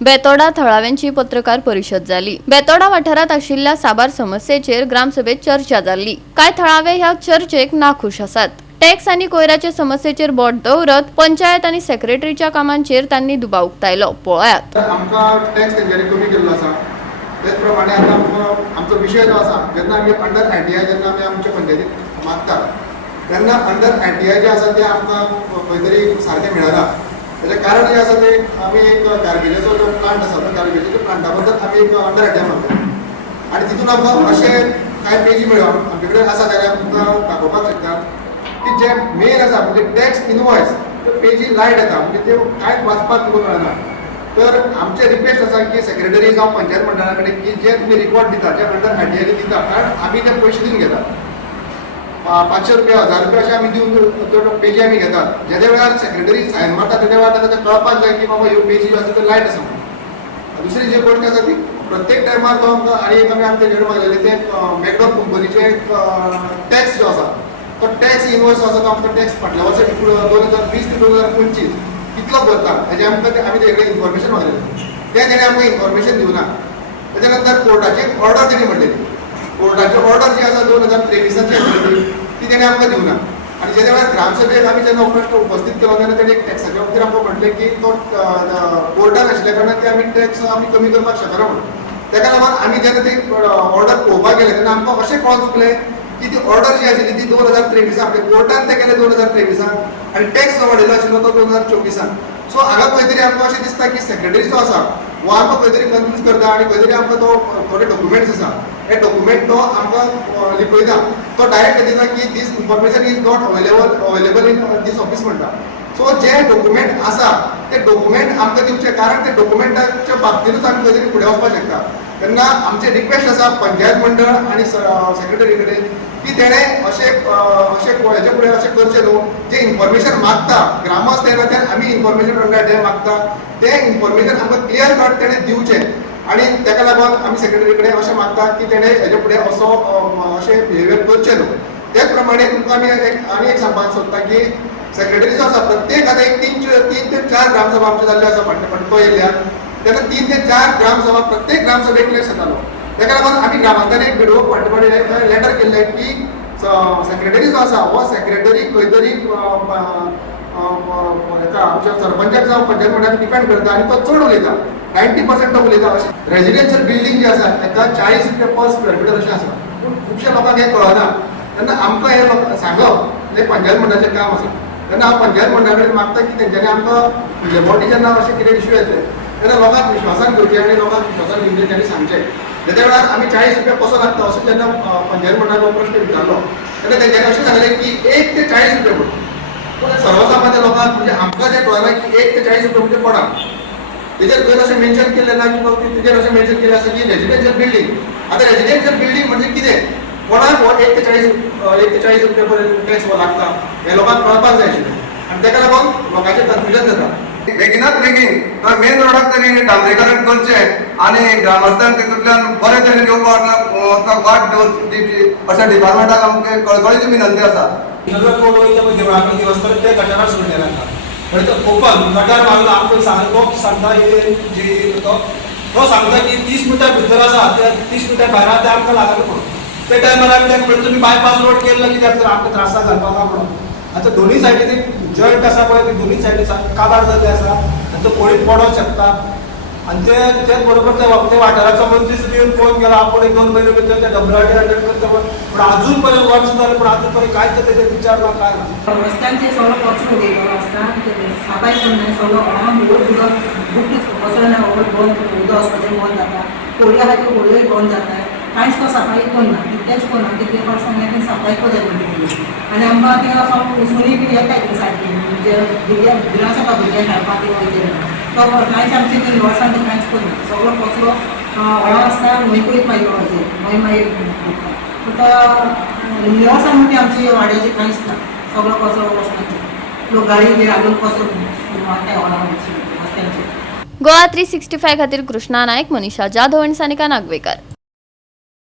बेतोडा थळाव्यांची पत्रकार परिषद जाली। बेतोडा वाठारात आशिल्ल्या साबार समस्येचेर ग्रामसभेत चर्चा जाल्ली। काय थळावे ह्या चर्चेक नाखुश आसात। टॅक्स आनी कोयराचे समस्येचेर बोट दवरत पंचायत आनी सेक्रेटरीच्या कामांचेर तांणी दुबाव उक्तायलो। पळयात। आमकां टॅक्स तेंच्यांनी कमी केल्लो आसा। त्याच प्रमाणे आतां आमचो विशय जो आसा, जेन्ना आमी अंडर एनटीआय जेन्ना आमी आमच्या पंचायतीक मागतात तेन्ना अंडर एनटीआय जे आसा ते आमकां खंय तरी सारकें मेळना। त्याचे कारण जे आसा ते आमी एक गार्बेजाचो जो प्लांट आसा तो गार्बेजाच्या प्लांटा बद्दल आमी एक अंडर एनटीआय मागतात आनी तितून आमकां अशें कांय पेजी मेळ्ळ्यो आमचे कडेन आसा जाल्यार तुमकां दाखोवपाक शकता की जे मेन आसा म्हणजे टॅक्स इनवॉयस त्यो पेजी लायट येता, म्हणजे त्यो कांयच वाचपाक तुका मेळना। तर आमचे रिक्वेस्ट आसा की सेक्रेटरी जावं पंचायत मंडळा कडेन की जे तुमी रिकॉर्ड दिता जे अंडर एनटीआय दिता, कारण आमी ते पयशे दिवन घेतात 500 रुपया 1000 रुपया अशें आमी दिवन त्यो पेजी आमी घेतात। ज्या वेळार सेक्रेटरी सायन मारता त्या वेळार ताका कळपाक जाय की बाबा ह्यो पेजी ज्यो आसा त्यो लायट आसा म्हणून। दुसरी जी गोष्ट आसा ती प्रत्येक टायमार तो आमकां आनी एक आमी तेजेर मागलेले ते मॅकडॉन कंपनीचे टॅक्स जो आसा तो टॅक्स इनवॉयस जो आसा तो आमकां टॅक्स फाटल्या वर्सा 2020 ते 2025 कितलो भरता हेजे आमकां आमी तेजे कडेन इन्फॉर्मेशन मागलेलें ते तेणें आमकां इन्फॉर्मेशन दिवना। तेच्या नंतर कोर्टाची ऑर्डर तेणें म्हणलेली, कोर्टाची ऑर्डर जी आसा 2023 ती तेणें आमकां दिवना। आनी जेन्ना वेळार ग्रामसभेक आमी जेन्ना प्रश्न उपस्थित केलो तेन्ना तेणें टॅक्साच्या बाबतींत आमकां म्हटलें की तो कोर्टान आशिल्ल्या कारणान ते आमी टॅक्स आमी कमी करपाक शकना म्हणून। तेका लागून आमी जेन्ना ती ऑर्डर पळोवपाक गेले तेन्ना आमकां अशें कळोन चुकलें की ती ऑर्डर जी आशिल्ली ती 2023 म्हणजे कोर्टान ते केले 2023 आनी टॅक्स जो वाडयलो आशिल्लो तो 2024। सो हांगा खंय तरी आमकां अशें दिसता की सेक्रेटरी जो आसा वो आमकां खंय तरी कन्फ्यूज करता आनी खंय तरी आमकां तो थोडे डॉक्युमेंट्स आसा हे डॉक्युमेंट तो आमकां लिपयता, तो डायरेक्ट दिता की this information is not available in this office म्हणटा। सो जे डॉक्युमेंट आसा ते डॉक्युमेंट आमकां दिवचे, कारण ते डॉक्युमेंटाच्या बाबतींतूच आमी खंय तरी फुडें वचपाक शकता। तेन्ना आमचे रिक्वेस्ट आसा पंचायत मंडळ आनी सेक्रेटरी कडेन की तेणें अशें हेचे फुडें अशें करचें न्हू, जे इन्फॉर्मेशन मागता ग्रामस्थ येना ते आमी इन्फॉर्मेशन अंडर मागता ते इन्फॉर्मेशन आमकां क्लियर कट तेणें दिवचें। आनी तेका लागून आमी सेक्रेटरी कडेन अशें मागता की तेणें हेजे फुडें असो अशें बिहेवियर करचें न्हू। त्याच प्रमाणे तुमकां आमी आनी एक सांगपाक सोदता की सेक्रेटरी जो आसा प्रत्येक आतां एक 3 ते 4 ग्रामसभा आमच्यो जाल्ल्यो आसा फाटल्या येयल्यार तेन्ना 3 ते 4 ग्रामसभा प्रत्येक ग्रामसभेक क्लेश जातालो। तेका लागून आमी ग्रामांतल्यान एक बिडो फाटल्या लेटर केल्लें की सेक्रेटरी जो आसा हो सेक्रेटरी खंय तरी आमच्या सरपंचाक जावं पंचायत मंडळाक डिपेंड करता आनी तो चड उलयता, 90% तो उलयता। अशें रेजिडेन्शियल बिल्डींग जी आसा ताका 40 रुपया पर स्क्वेअर मिटर अशें आसा, पूण खुबशे लोकांक हें कळना। तेन्ना आमकां हें सांगप हें पंचायत मंडळाचें काम आसा। तेन्ना हांव पंचायत मंडळा कडेन मागता की तेंच्यांनी आमकां लेबॉर्टी जेन्ना अशें कितें इश्यू येतले तेन्ना लोकांक विश्वासान घेवचें आनी लोकांक विश्वासान घेवन तेंच्यांनी सांगचें। त्या वेळार आमी 40 रुपया कसो लागता असो जेन्ना पंचायत मंडळाचो प्रश्न विचारलो तेन्ना तेंच्यांनी अशें सांगलें की 1 ते 40 रुपया म्हणून। पूण सर्वसामान्य लोकांक म्हणजे आमकां जें कळना की 1 ते 40 रुपया म्हणजे कोणाक तेजेर खंय अशें मेन्शन केल्लें ना की तेजेर अशें मेन्शन केलें आसा की रेजिडेन्शियल बिल्डींग। आतां रेजिडेन्शियल बिल्डींग म्हणजे कितें, कोणाक हो 1 ते 40 रुपया पर्यंत टॅक्स हो लागता हें लोकांक कळपाक जाय आशिल्लें आनी तेका लागून लोकांचें कन्फ्युजन जाता। बेगिनात बेगीन तो मेन रोडाक तरी डांबरीकरण करचें आनी ग्रामस्थांक तितूंतल्यान बरे तरेन येवपाक वाट दिवची अशा डिपार्टमेंटाक आमकां कळकळीची विनंती आसा। सगळं कोण वयता पळय देवळाकडे देवस्थान ते गटारार सोडलेले आसा। म्हणजे तो ओपन गटार मारला आमकां सांगता तो सांगता जी तो सांगता की 30 मिटर भितर आसा ते 30 मिटर भायर आसा ते आमकां लागना म्हणून। ते टायमार आमी ताका म्हणलें तुमी बायपास रोड केल्लो कित्याक तर आमकां त्रासाक घालपाक ना म्हणून। आतां दोनूय सायडीन जॉयंट आसा पळय ते दोनूय सायडीन काबार जाल्ले आसा आनी तो पळयत पडोंक शकता। आनी तेच बरोबर ते वाठाराचो मंत्रीच येवन फोन केला आपूण 1-2 म्हयने भितर ते डब्ल्यूआरटी अटेंड करता पूण अजून पर्यंत वर्स जालें पूण अजून पर्यंत कांयच तेजेर विचार ना काय ना। रस्त्यांचे सगळो कचरो उडयलो आसता, साफाई करना सगळो उदक बुकीच कचरो उदक वचपाचें बंद जाता, कोळी आसा त्यो कोळयोय बंद जाता, कांयच तो साफाई करना, कितलेंच करना। ते पेपर सांगलें की साफाई कर म्हणून आनी आमकां ते उसुली बी येता सारकी म्हणजे भिरांत जाता भुरग्यांक खेळपाक वयता तो कांयच आमचे ते वर्सान ते कांयच करना। सगळो कचरो व्हळा आसता न्हंयकूय मागीर वचो न्हंय मागीर पूण निवळसाण म्हणटी आमची वाड्याची कांयच ना, सगळो कचरो वचपाचो लोक गाडी बी घालून कचरो त्या व्हळा रस्त्यांचेर। गोवा 365 खातीर कृष्णा नायक, मनीषा जाधव आनी सानिका नागवेकर।